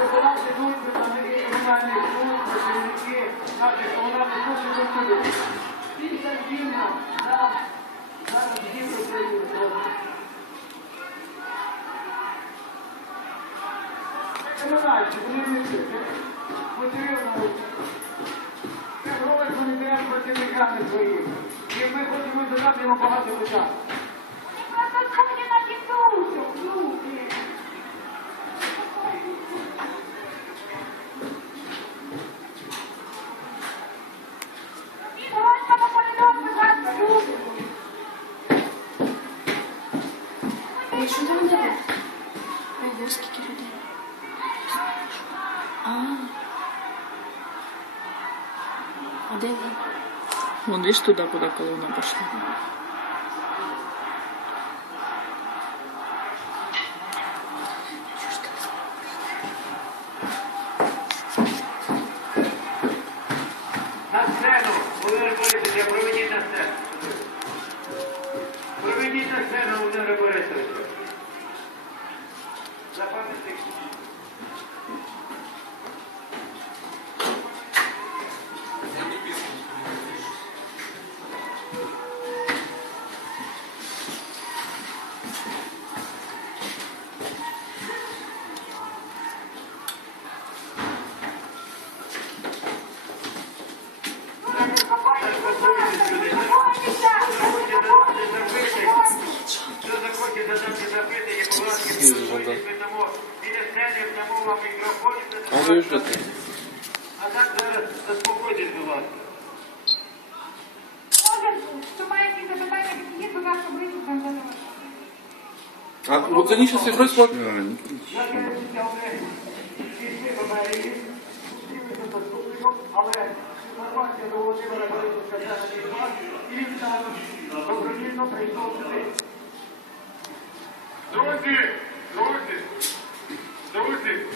Депутати йдуть комунальних клуб. І так вільно зараз вільно приїхали. Не потребують. Це говорить комітет працівниками своїми. І ми хочемо задати йому багато питань. Що там де? Ого, скільки людей. А. А де він? Вон, видишь, туда, куда колонна пошла. А ви що це? А так зараз заспокойтесь, будь ласка. Хто має якісь запитання, є, будь ласка, виступимо за нього. А вот они сейчас играют спort. Я керівниця вони пішли до мерії, зустрілися з заступником, але інформація до Володимира Борисовича Спасибо, приехал.